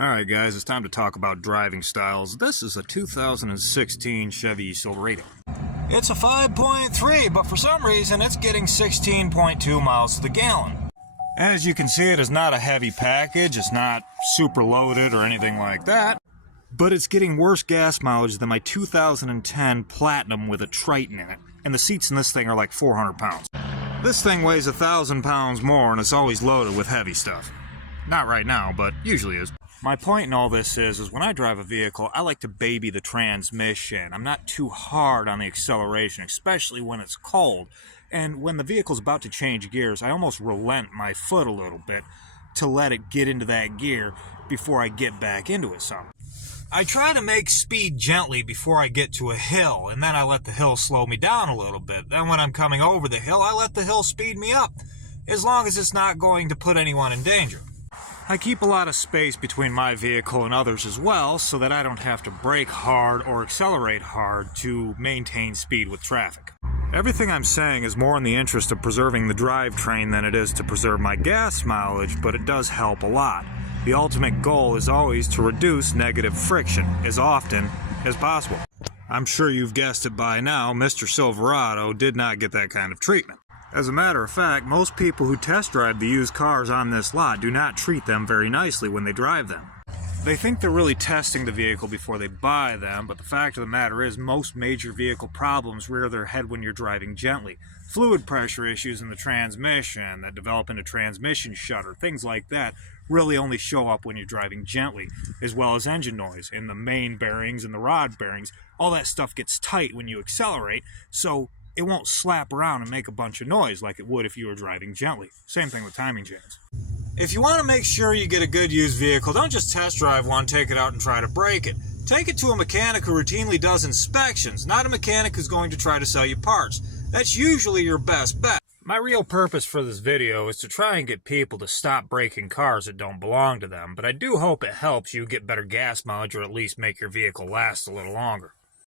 Alright guys, it's time to talk about driving styles. This is a 2016 Chevy Silverado. It's a 5.3, but for some reason it's getting 16.2 miles to the gallon. As you can see, it is not a heavy package, it's not super loaded or anything like that, but it's getting worse gas mileage than my 2010 Platinum with a Triton in it, and the seats in this thing are like 400 pounds. This thing weighs 1,000 pounds more and it's always loaded with heavy stuff. Not right now, but usually is. My point in all this is when I drive a vehicle, I like to baby the transmission. I'm not too hard on the acceleration, especially when it's cold. And when the vehicle's about to change gears, I almost relent my foot a little bit to let it get into that gear before I get back into it some. I try to make speed gently before I get to a hill, and then I let the hill slow me down a little bit. Then when I'm coming over the hill, I let the hill speed me up, as long as it's not going to put anyone in danger. I keep a lot of space between my vehicle and others as well, so that I don't have to brake hard or accelerate hard to maintain speed with traffic. Everything I'm saying is more in the interest of preserving the drivetrain than it is to preserve my gas mileage, but it does help a lot. The ultimate goal is always to reduce negative friction as often as possible. I'm sure you've guessed it by now, Mr. Silverado did not get that kind of treatment. As a matter of fact, most people who test drive the used cars on this lot do not treat them very nicely when they drive them. They think they're really testing the vehicle before they buy them, but the fact of the matter is most major vehicle problems rear their head when you're driving gently. Fluid pressure issues in the transmission that develop into transmission shudder, things like that, really only show up when you're driving gently, as well as engine noise in the main bearings and the rod bearings. All that stuff gets tight when you accelerate, so it won't slap around and make a bunch of noise like it would if you were driving gently. Same thing with timing chains. If you want to make sure you get a good used vehicle, don't just test drive one, take it out and try to break it. Take it to a mechanic who routinely does inspections, not a mechanic who's going to try to sell you parts. That's usually your best bet. My real purpose for this video is to try and get people to stop breaking cars that don't belong to them, but I do hope it helps you get better gas mileage or at least make your vehicle last a little longer.